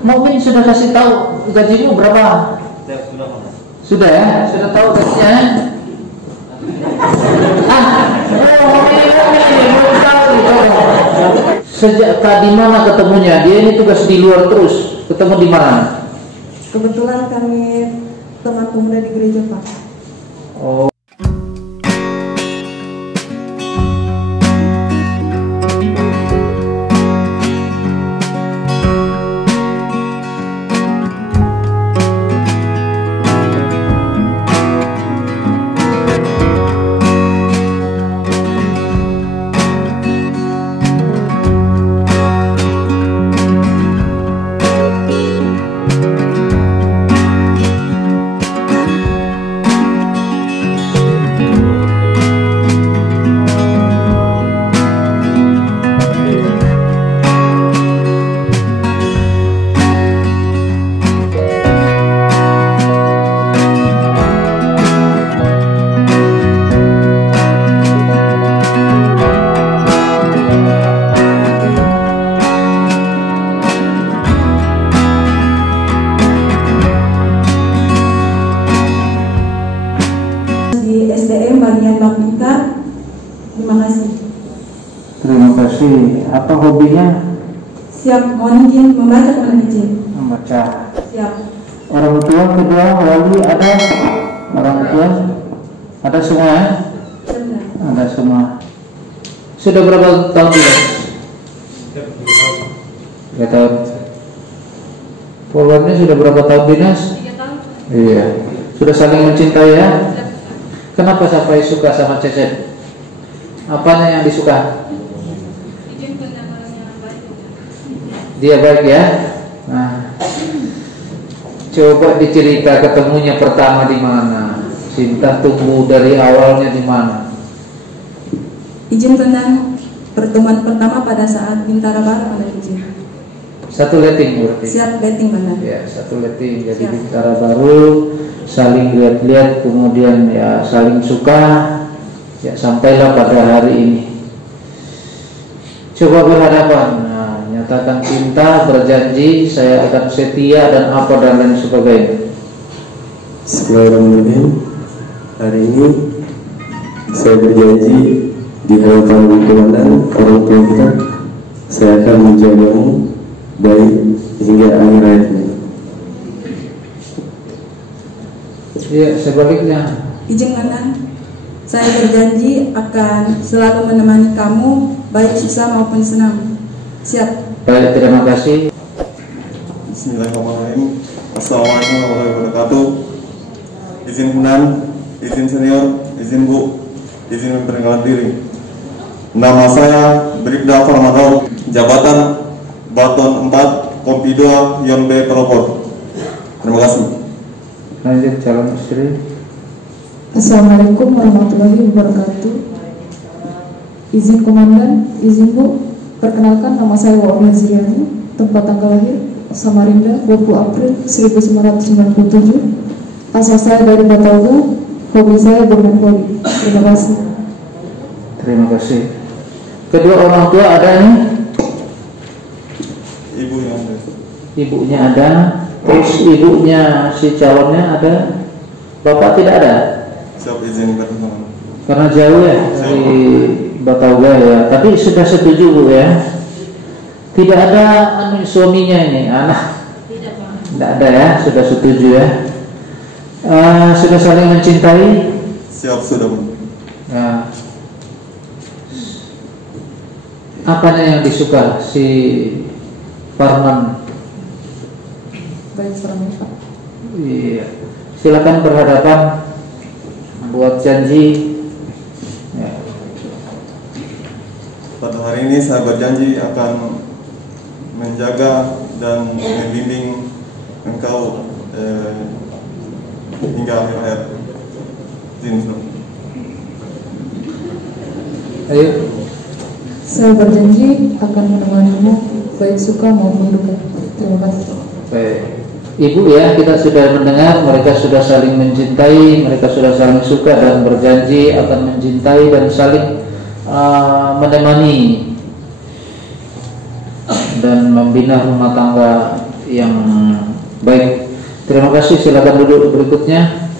Mukmin sudah kasih tahu gajimu berapa? Sudah ya? Sudah tahu gajinya? Sejak di mana ketemunya? Dia ini tugas di luar terus. Ketemu di mana? Kebetulan kami teman pemuda di gereja, Pak. Oh. Terima kasih. Apa hobinya? Siap, mohon izin membaca, mohon izin. Membaca. Siap. Orang tua kedua wali ada? Orang tua ada semua ya? Ada semua. Sudah berapa tahun tidak? 3 tahun. Polanya sudah berapa tahun dinas? 3 tahun. Iya. Sudah saling mencintai ya? Kenapa sampai suka sama Cecep? Apanya yang disuka? Izin pendampingnya baik. Dia baik ya. Nah, coba dicerita ketemunya pertama di mana? Cinta tumbuh dari awalnya di mana? Izin tentang pertemuan pertama pada saat Bintara Baru, mohon izin. Satu letting berarti. Siap, betting benar. Ya, satu letting. Jadi Siap. Bintara Baru, saling lihat-lihat, kemudian ya saling suka. Ya, sampailah pada hari ini. Coba berhadapan. Nah, nyatakan cinta, berjanji saya akan setia dan apa dan lain sebagainya. Bismillahirrahmanirrahim. Hari ini saya berjanji di hadapan komandan orang tua kita, saya akan menjagamu baik hingga akhir hayatmu. Ya, sebaliknya. Izin Komandan, saya berjanji akan selalu menemani kamu baik susah maupun senang. Siap. Baik, terima kasih. Bismillahirrahmanirrahim. Assalamualaikum warahmatullahi wabarakatuh. Izin Komandan, izin senior, izin Bu, izin memperkenalkan diri. Nama saya Bribda Farmadol, jabatan Baton 4, Kompi 2, Yon B Pelopor. Terima kasih. Lanjut calon istri. Assalamualaikum warahmatullahi wabarakatuh. Izin Komandan, izin Bu, perkenalkan nama saya Wawan Ziriani, tempat tanggal lahir Samarinda 20 April 1997. Asal saya dari Batauga, hobi saya bermain voli. Terima kasih. Terima kasih. Kedua orang tua ada nih? Ibu yang ada. Ibunya ada, terus ibunya si calonnya ada, bapak tidak ada? Siap, izin berkenan. Karena jauh ya dari Batauga ya. Tapi sudah setuju Bu ya? Tidak ada suaminya ini, anak? Tidak ada ya, sudah setuju ya. Sudah saling mencintai? Siap, sudah Bu. Nah, apanya yang disuka si Farman? Baik, Farman Pak. Iya. Silakan berhadapan, buat janji. Ya. Pada hari ini saya berjanji akan menjaga dan membimbing engkau hingga akhir hayat. Izin. Ayo. Saya berjanji akan menemanimu baik suka maupun duka. Terima kasih. Baik. Ibu ya, kita sudah mendengar mereka sudah saling mencintai, mereka sudah saling suka dan berjanji akan mencintai dan saling menemani dan membina rumah tangga yang baik. Terima kasih. Silakan duduk berikutnya.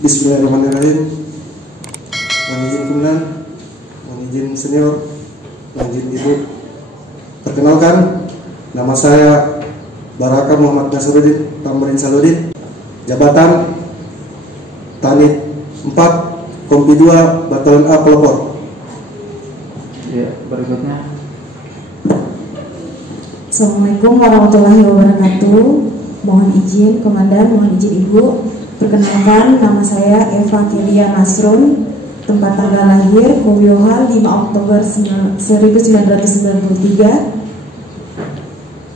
Bismillahirrahmanirrahim. Mohon izin komandan, mohon izin senior, mohon izin ibu. Perkenalkan, nama saya Baraka Muhammad Nasruddin Tamrin Saludin, jabatan Tanit 4, Kompi 2, Batalion A Pelopor. Ya, berikutnya. Assalamualaikum warahmatullahi wabarakatuh. Mohon izin komandan, mohon izin ibu. Perkenalkan, nama saya Eva Kelia Nasrun, tempat tanggal lahir Kowiohal 5 Oktober 1993,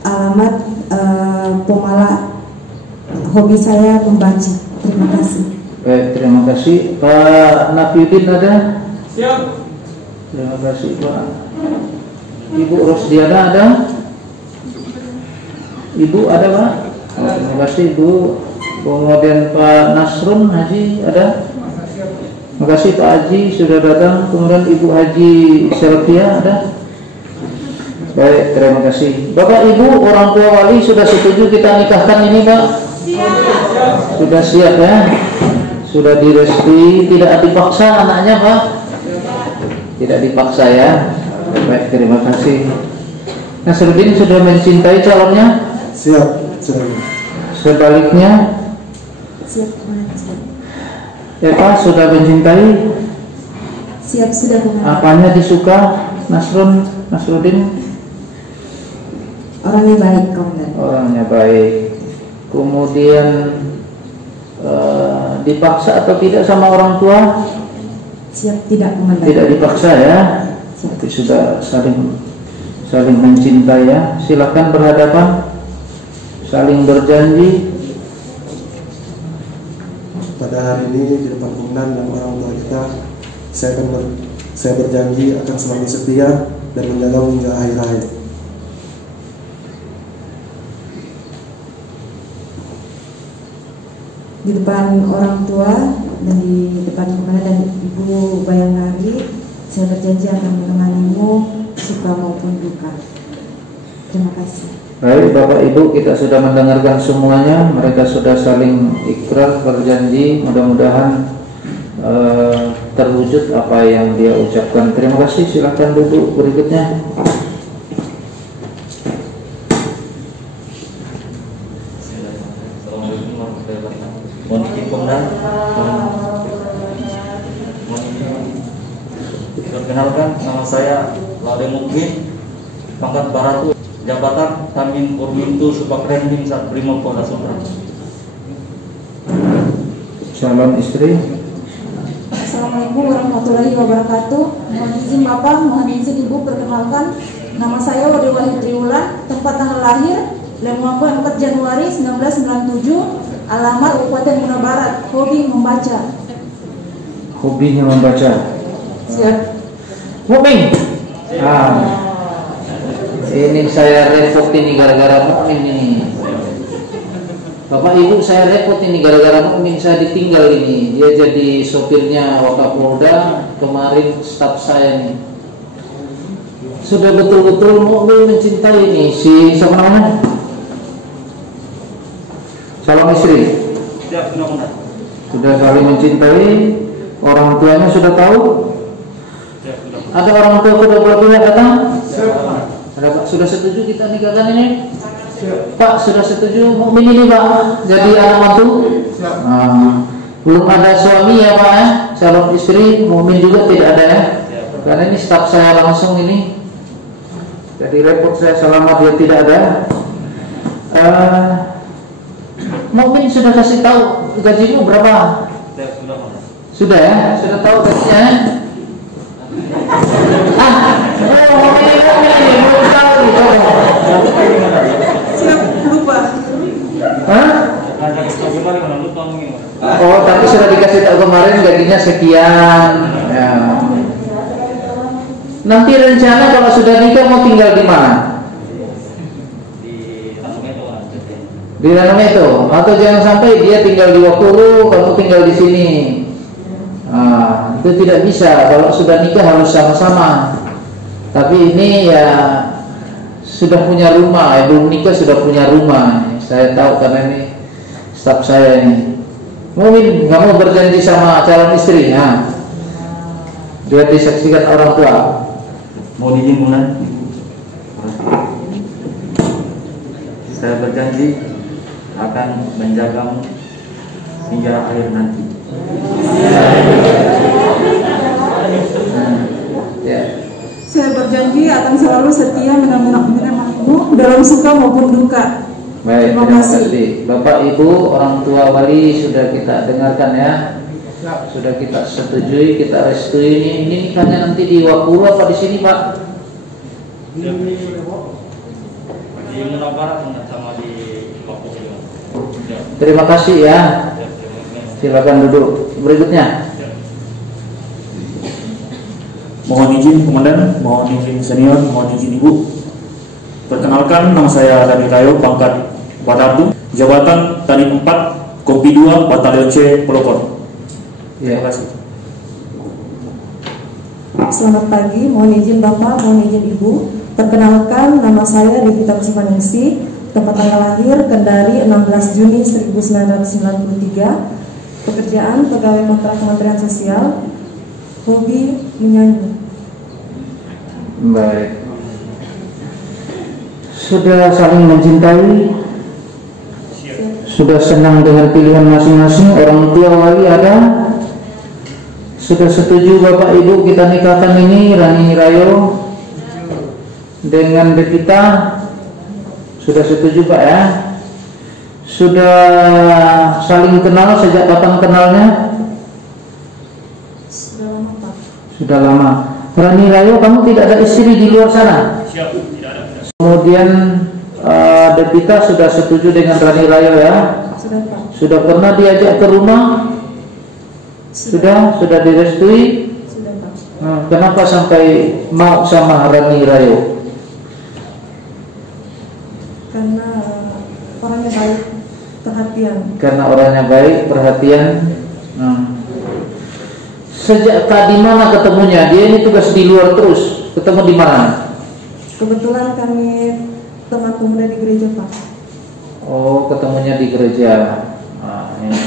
alamat Pomala, hobi saya membaca. Terima kasih. Baik, terima kasih. Pak Nafiuddin ada? Siap. Terima kasih Pak. Ibu Rosdiana ada? Ibu ada Pak? Terima kasih Ibu. Kemudian Pak Nasrun Haji ada? Terima kasih Pak Haji sudah datang. Kemudian Ibu Haji Selvia ada? Baik, terima kasih. Bapak Ibu orang tua wali sudah setuju kita nikahkan ini Pak? Sudah siap ya? Sudah direstui, tidak dipaksa anaknya Pak? Tidak dipaksa ya? Baik, terima kasih. Nasruddin sudah mencintai calonnya? Siap, sudah. Sebaliknya, Siap, Eva sudah mencintai? siap sudah komandan. Apanya disuka Nasruddin? Orangnya baik komandan. Orangnya baik. Kemudian dipaksa atau tidak sama orang tua? Siap tidak komandan. Tidak dipaksa ya. Tapi sudah saling mencintai ya. Silakan berhadapan, saling berjanji. Pada hari ini di depan komandan dan orang tua kita, saya berjanji akan selalu setia dan menjaga hingga akhir hayat. Di depan orang tua dan di depan komandan dan Ibu Bayangkari, saya berjanji akan menemanimu suka maupun duka. Terima kasih. Baik Bapak Ibu, kita sudah mendengarkan semuanya. Mereka sudah saling ikrar berjanji. Mudah-mudahan terwujud apa yang dia ucapkan. Terima kasih. Silakan duduk berikutnya. Mohon izin komandan. Perkenalkan, nama saya Lade Mukmin, pangkat Baratu, jabatan Tamin Kurmintu Subakrending Sat Brimob Polda Sumbar. Calon istri. Assalamualaikum warahmatullahi wabarakatuh. Mohon izin Bapak, mohon izin Ibu, perkenalkan, nama saya Wadi Wahid Triwulan, tempat tanggal lahir Lemuambo 4 Januari 1997, alamat Kabupaten Muna Barat, hobi membaca. Hobinya membaca. Siap. Mukmin. Ini saya repot ini gara-gara Mukmin ini. Bapak Ibu, saya repot ini gara-gara Mukmin, saya ditinggal ini. Dia jadi sopirnya Wakapolda, kemarin staf saya nih. Sudah betul-betul Mukmin mencintai ini si siapa namanya? Calon istri. Sudah saling mencintai. Orang tuanya sudah tahu. Ada orang tua kedua pihak datang? Ada Pak, sudah setuju kita nikahkan ini? Pak, sudah setuju Mukmin ini Pak jadi anak mantu? Belum ada suami ya Pak ya? Calon istri Mukmin juga tidak ada ya? Karena ini staf saya langsung ini. Jadi repot saya selama dia tidak ada. Mukmin sudah kasih tahu gajimu berapa? Sudah ya? Sudah tahu gajinya ya? Mukmin belum tahu nih. Siap, lupa. Hah? Oh, tapi sudah dikasih tahu kemarin gajinya sekian. Ya. Nanti rencana kalau sudah nikah mau tinggal di mana? Di dalam itu, atau jangan sampai dia tinggal di Wakulu, kamu tinggal di sini. Itu tidak bisa. Kalau sudah nikah harus sama-sama. Tapi ini ya sudah punya rumah, belum nikah sudah punya rumah. Saya tahu karena ini staf saya ini. Mungkin nggak mau berjanji sama calon istri, ya. Dia disaksikan orang tua. Mau izin Mulan? Saya berjanji akan menjagamu hingga akhir nanti. Ya. Saya berjanji akan selalu setia menemanimu dalam suka maupun duka. Baik, terima kasih. Bapak Ibu, orang tua wali sudah kita dengarkan ya. Sudah kita setujui, kita restui. Ini nikahnya nanti di Wapuro apa di sini, Pak? Di Munabarat sama di Wapuro. Terima kasih ya. Silakan duduk. Berikutnya. Mohon izin Komandan, mohon izin senior, mohon izin Ibu. Perkenalkan, nama saya Dani Rayo, pangkat Batartu, jabatan Tani 4, Kompi 2, Batalion C, Pelopor. Terima kasih. Selamat pagi, mohon izin Bapak, mohon izin Ibu. Perkenalkan, nama saya Devita Kusmaningsi, tempat tanggal lahir Kendari 16 Juni 1993. Pekerjaan pegawai kontrak Kementerian Sosial, hobi menyanyi. Baik. Sudah saling mencintai, sudah senang dengan pilihan masing-masing. Orang tua wali ada. Sudah setuju Bapak Ibu kita nikahkan ini Rani Rayo dengan Devita. Sudah setuju Pak ya? Sudah saling kenal sejak kapan kenalnya? Sudah lama Pak. Sudah lama. Rani Rayo, kamu tidak ada istri di luar sana? Siap, tidak ada. Kemudian Devita sudah setuju dengan Rani Rayo ya? Sudah Pak. Sudah pernah diajak ke rumah? Sudah direstui? Sudah Pak. Kenapa sampai mau sama Rani Rayo? Karena orangnya baik, perhatian. Karena orangnya baik, perhatian. Sejak tadi mana ketemunya? Dia ini tugas di luar terus. Ketemu di mana? Kebetulan kami teman pemuda di gereja Pak. Oh, ketemunya di gereja. Ini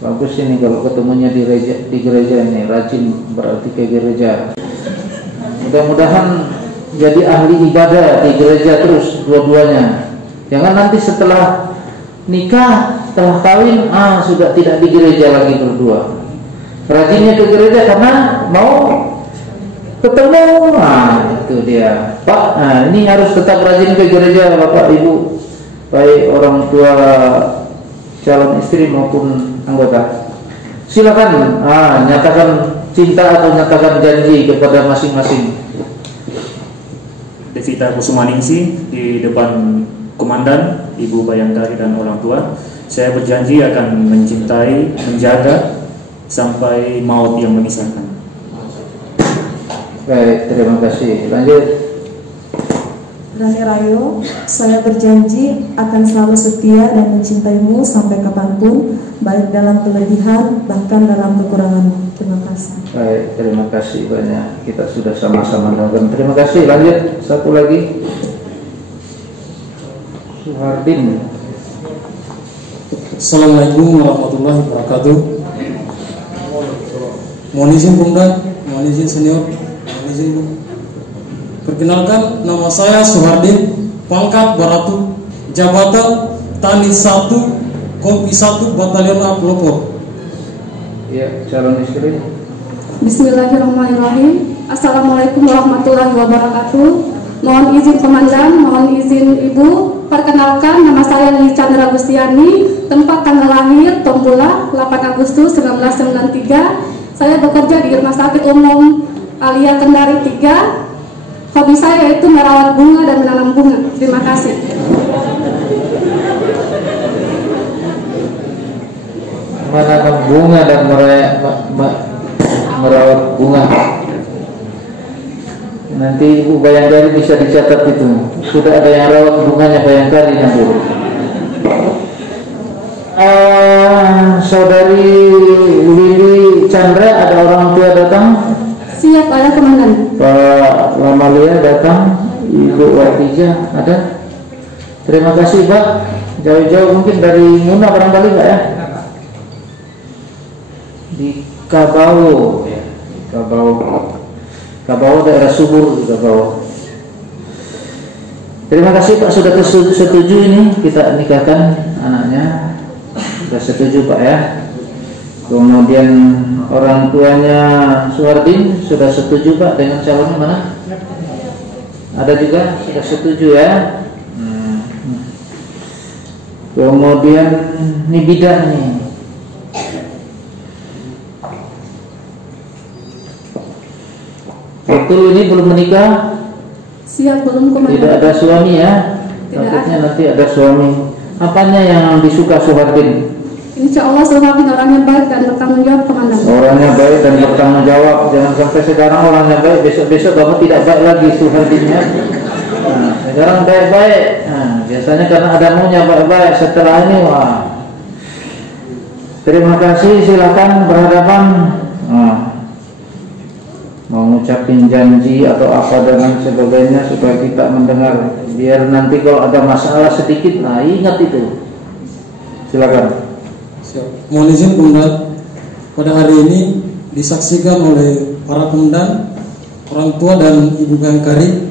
bagus ini kalau ketemunya di gereja ini, rajin berarti ke gereja. Mudah-mudahan jadi ahli ibadah di gereja terus dua-duanya. Jangan nanti setelah nikah, setelah kawin, sudah tidak di gereja lagi berdua. Rajinnya ke gereja karena mau ketemu. Itu dia Pak. Ini harus tetap rajin ke gereja Bapak Ibu, baik orang tua calon istri maupun anggota. Silakan nyatakan cinta atau nyatakan janji kepada masing-masing. Devita Kusmaningsi di depan Komandan, Ibu Bayangkari dan orang tua. Saya berjanji akan mencintai, menjaga sampai maut yang memisahkan. Baik, terima kasih. Lanjut. Rani Rayo, saya berjanji akan selalu setia dan mencintaimu sampai kapanpun, baik dalam kelebihan bahkan dalam kekuranganmu. Terima kasih. Baik, terima kasih banyak. Kita sudah sama-sama melakukan. Terima kasih. Lanjut, satu lagi. Suhardin. Assalamualaikum warahmatullahi wabarakatuh. Mohon izin Bunda, mohon izin senior, mohon izin Bu. Perkenalkan, nama saya Suhardin, pangkat Baratu, jabatan Tani 1, Kompi 1, Batalion A Pelopor. Ya, calon istri. Bismillahirrahmanirrahim. Assalamualaikum warahmatullahi wabarakatuh. Mohon izin Komandan, mohon izin Ibu. Perkenalkan, nama saya Lili Chandra Gustiani, tempat tanggal lahir Tombula 8 Agustus 1993. Saya bekerja di Rumah Sakit Umum Alia Kendari 3. Hobi saya yaitu merawat bunga dan menanam bunga. Terima kasih. Menanam bunga dan merawat bunga. Nanti Ibu Bayangkari bisa dicatat itu. Sudah ada yang rawat bunganya Bayangkari nanti. Saudari Lili Chandra, ada orang tua datang? Siap, ada Komandan. Pak Lamalia datang. Ibu Wadijah ada? Terima kasih Pak. Jauh-jauh mungkin dari Muna barangkali Pak ya? Di Kabau ya. Kabau daerah Subur di Kabau. Terima kasih Pak sudah setuju ini kita nikahkan anaknya. Sudah setuju Pak ya. Kemudian orang tuanya Suhardin sudah setuju Pak dengan calonnya mana? Ada juga sudah setuju ya. Kemudian ini bidan nih. Betul ini belum menikah? Siap belum komandan. Tidak ada suami ya? Tidak Takutnya ada. nanti ada suami. Apanya yang disuka Suhardin? Insya Allah Suhardin orang yang baik dan bertanggung jawab komandan. Orangnya baik dan bertanggung jawab. Jangan sampai sekarang orangnya baik, besok-besok kamu tidak baik lagi Suhardinnya. Nah, sekarang baik-baik. Nah, biasanya karena ada maunya baik-baik. Setelah ini wah. Terima kasih. Silakan berhadapan. Nah, mau ngucapin janji atau apa dan sebagainya supaya kita mendengar. Biar nanti kalau ada masalah sedikit, nah ingat itu. Silakan. Mohon izin komandan, pada hari ini disaksikan oleh para komandan, orang tua dan ibu Bayangkari.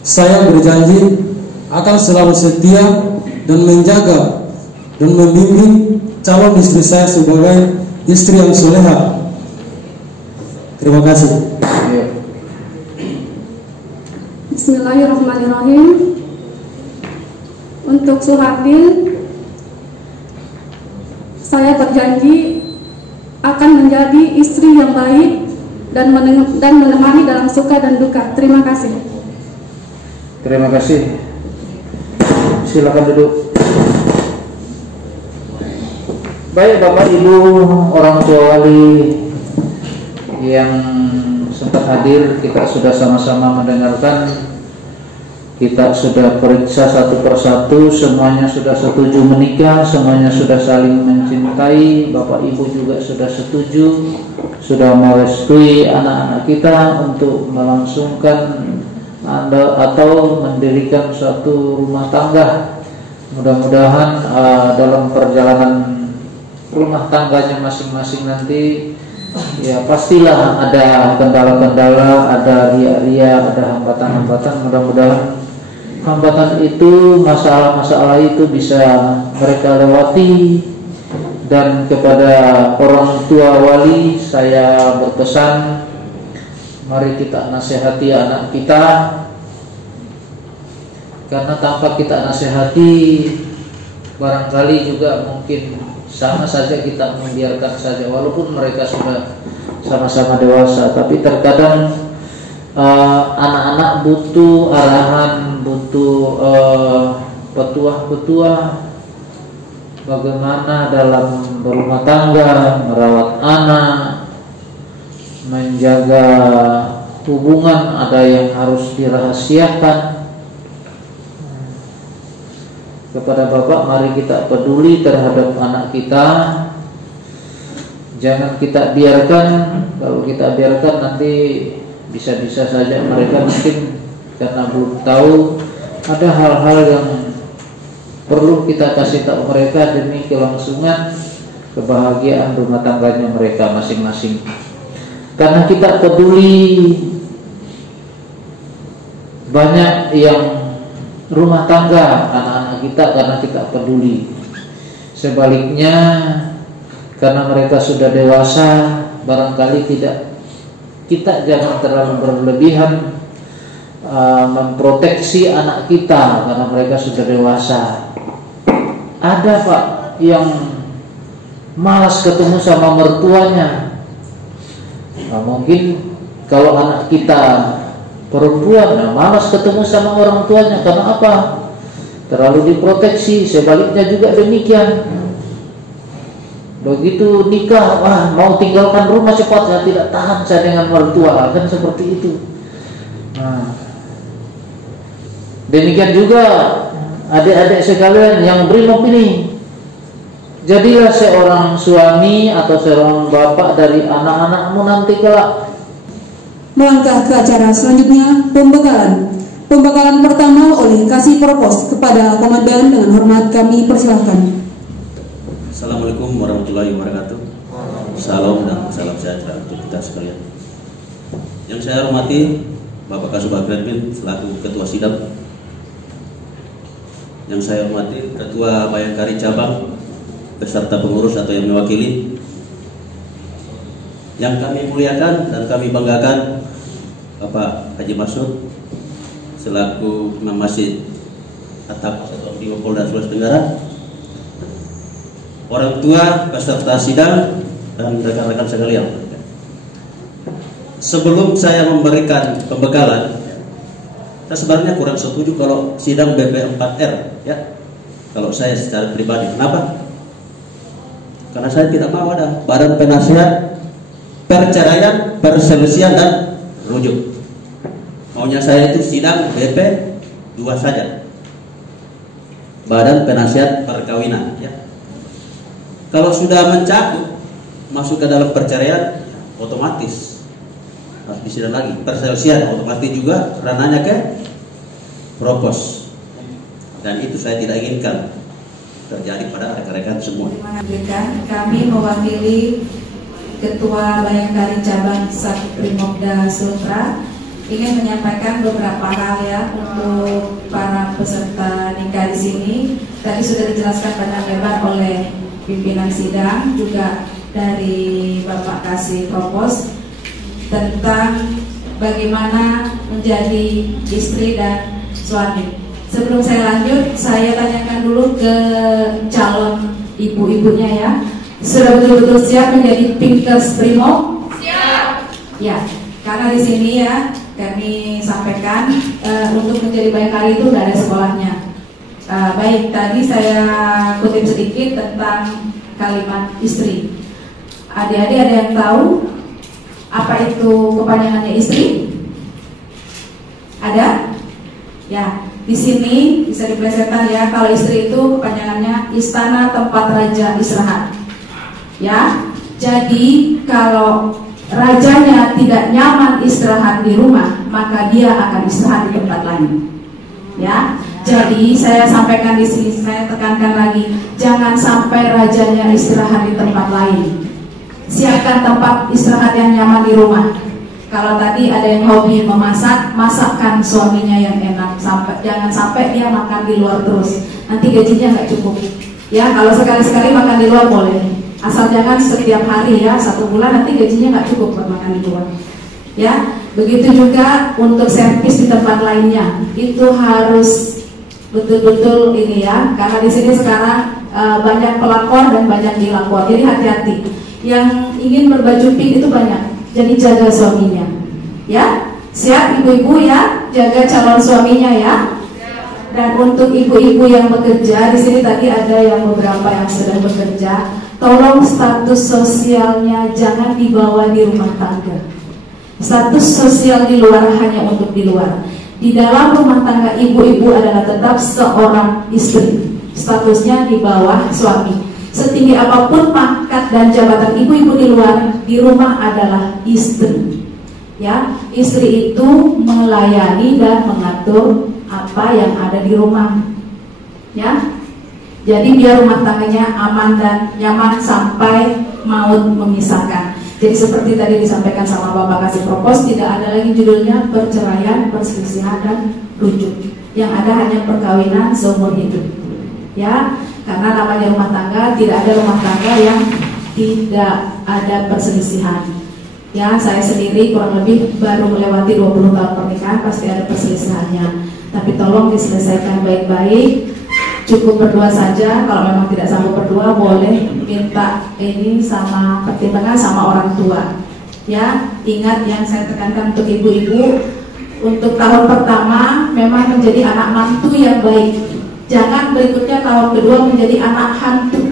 Saya berjanji akan selalu setia dan menjaga dan membimbing calon istri saya sebagai istri yang soleha. Terima kasih. Bismillahirrahmanirrahim. Untuk Suhardin, saya berjanji akan menjadi istri yang baik dan menemani dalam suka dan duka. Terima kasih. Terima kasih. Silakan duduk. Baik Bapak Ibu orang tua wali yang sempat hadir, kita sudah sama-sama mendengarkan. Kita sudah periksa satu persatu, semuanya sudah setuju menikah, semuanya sudah saling mencintai. Bapak Ibu juga sudah setuju, sudah merestui anak-anak kita untuk melangsungkan atau mendirikan suatu rumah tangga. Mudah-mudahan dalam perjalanan rumah tangganya masing-masing nanti ya pastilah ada kendala-kendala, ada ria-ria, ada hambatan-hambatan. Mudah-mudahan hambatan itu, masalah-masalah itu bisa mereka lewati. Dan kepada orang tua wali saya berpesan, mari kita nasihati anak kita, karena tanpa kita nasihati barangkali juga mungkin sama saja kita membiarkan saja, walaupun mereka sudah sama-sama dewasa. Tapi terkadang anak-anak butuh arahan, butuh petuah-petuah bagaimana dalam berumah tangga, merawat anak, menjaga hubungan. Ada yang harus dirahasiakan. Kepada Bapak, mari kita peduli terhadap anak kita. Jangan kita biarkan. Kalau kita biarkan nanti bisa-bisa saja mereka mungkin karena belum tahu, ada hal-hal yang perlu kita kasih tahu mereka demi kelangsungan kebahagiaan rumah tangganya mereka masing-masing. Karena kita peduli, banyak yang rumah tangga anak-anak kita karena kita peduli. Sebaliknya, karena mereka sudah dewasa, barangkali kita jangan terlalu berlebihan memproteksi anak kita karena mereka sudah dewasa. Ada Pak yang malas ketemu sama mertuanya. Nah, mungkin kalau anak kita perempuan, malas ketemu sama orang tuanya. Karena apa? Terlalu diproteksi. Sebaliknya juga demikian. Begitu nikah, wah mau tinggalkan rumah cepat, saya tidak tahan saya dengan mertua, kan seperti itu. Nah, demikian juga adik-adik sekalian yang brimob ini, jadilah seorang suami atau seorang bapak dari anak-anakmu nanti kelak. Melangkah ke acara selanjutnya, pembekalan. Pembekalan pertama oleh Kasih Propos kepada Komandan, dengan hormat kami persilahkan. Assalamualaikum warahmatullahi wabarakatuh. Salam dan salam sejahtera untuk kita sekalian. Yang saya hormati Bapak Kasubag Redmin selaku Ketua Sidang. Yang saya hormati Ketua Bayangkari Cabang beserta pengurus atau yang mewakili. Yang kami muliakan dan kami banggakan Bapak Haji Masud selaku Imam Masjid At-Taqwa atau di Polda Sulawesi Tenggara, orang tua peserta sidang dan rekan-rekan sekalian. Sebelum saya memberikan pembekalan, saya sebenarnya kurang setuju kalau sidang BP4R ya. Kalau saya secara pribadi, kenapa? Karena saya tidak mau ada badan penasihat perceraian, perselisihan dan rujuk. Maunya saya itu sidang BP2 saja, badan penasihat perkawinan ya. Kalau sudah mencakup masuk ke dalam perceraian, otomatis harus disidang lagi. Perselisihan otomatis juga ranahnya ke propos, dan itu saya tidak inginkan terjadi pada rekan-rekan semua. Kami mewakili Ketua Bayangkari Cabang Satrimoda Sultra ingin menyampaikan beberapa hal ya untuk para peserta nikah di sini. Tadi sudah dijelaskan banyak lebar oleh pimpinan sidang, juga dari Bapak Kasih Propos tentang bagaimana menjadi istri dan suami. Sebelum saya lanjut, saya tanyakan dulu ke calon ibu-ibunya ya. Sudah betul-betul siap menjadi Pinkers Primo? Siap. Ya, karena di sini ya kami sampaikan untuk menjadi Bayangkari itu tidak ada sekolahnya. Baik, tadi saya kutip sedikit tentang kalimat istri. Adik-adik ada yang tahu apa itu kepanjangannya istri? Ada? Ya, di sini bisa diplesetkan ya. Kalau istri itu kepanjangannya Istana Tempat Raja Istirahat. Ya, jadi kalau rajanya tidak nyaman istirahat di rumah, maka dia akan istirahat di tempat lain. Ya, jadi saya sampaikan di sini, saya tekankan lagi, jangan sampai rajanya istirahat di tempat lain. Siapkan tempat istirahat yang nyaman di rumah. Kalau tadi ada yang hobi memasak, masakkan suaminya yang enak. Jangan sampai dia makan di luar terus, nanti gajinya nggak cukup. Ya, kalau sekali-sekali makan di luar boleh, asal jangan setiap hari ya, 1 bulan nanti gajinya nggak cukup buat makan di luar. Ya, begitu juga untuk servis di tempat lainnya, itu harus betul-betul ini ya, karena di sini sekarang banyak pelakor dan banyak dilakor, jadi hati-hati. Yang ingin berbaju pink itu banyak, jadi jaga suaminya. Ya, siap ibu-ibu ya, jaga calon suaminya ya. Dan untuk ibu-ibu yang bekerja, di sini tadi ada yang beberapa yang sedang bekerja. Tolong status sosialnya jangan dibawa di rumah tangga. Status sosial di luar hanya untuk di luar. Di dalam rumah tangga ibu-ibu adalah tetap seorang istri. Statusnya di bawah suami. Setinggi apapun pangkat dan jabatan ibu-ibu di luar, di rumah adalah istri. Ya, istri itu melayani dan mengatur apa yang ada di rumah. Ya. Jadi biar rumah tangganya aman dan nyaman sampai maut memisahkan. Jadi seperti tadi disampaikan sama Bapak Kasih Propos, tidak ada lagi judulnya perceraian, perselisihan dan rujuk. Yang ada hanya perkawinan seumur hidup. Ya, karena namanya rumah tangga, tidak ada rumah tangga yang tidak ada perselisihan. Ya, saya sendiri kurang lebih baru melewati 20 tahun pernikahan, pasti ada perselisihannya. Tapi tolong diselesaikan baik-baik. Cukup berdua saja, kalau memang tidak sanggup berdua boleh minta ini sama pertimbangan sama orang tua. Ya, ingat yang saya tekankan untuk ibu-ibu, untuk tahun pertama memang menjadi anak mantu yang baik. Jangan berikutnya tahun kedua menjadi anak hantu.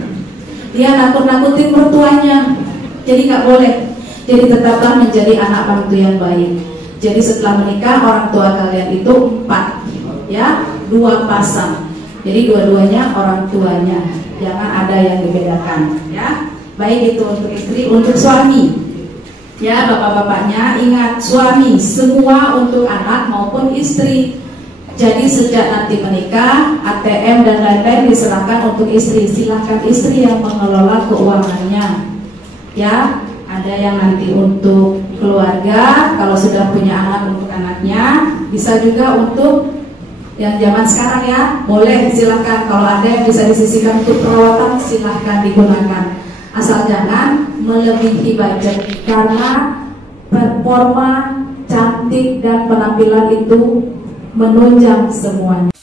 Dia nakut-nakutin mertuanya, jadi nggak boleh. Jadi tetaplah menjadi anak mantu yang baik. Jadi setelah menikah orang tua kalian itu 4, ya, 2 pasang. Jadi dua-duanya orang tuanya, jangan ada yang dibedakan, ya. Baik itu untuk istri, untuk suami, ya bapak-bapaknya ingat suami semua untuk anak maupun istri. Jadi sejak nanti menikah, ATM dan lain-lain diserahkan untuk istri. Silahkan istri yang mengelola keuangannya. Ya, ada yang nanti untuk keluarga, kalau sudah punya anak untuk anaknya, bisa juga untuk yang zaman sekarang ya, boleh silahkan. Kalau ada yang bisa disisihkan untuk perawatan, silahkan digunakan. Asal jangan melebihi budget, karena performa, cantik dan penampilan itu menunjang semuanya.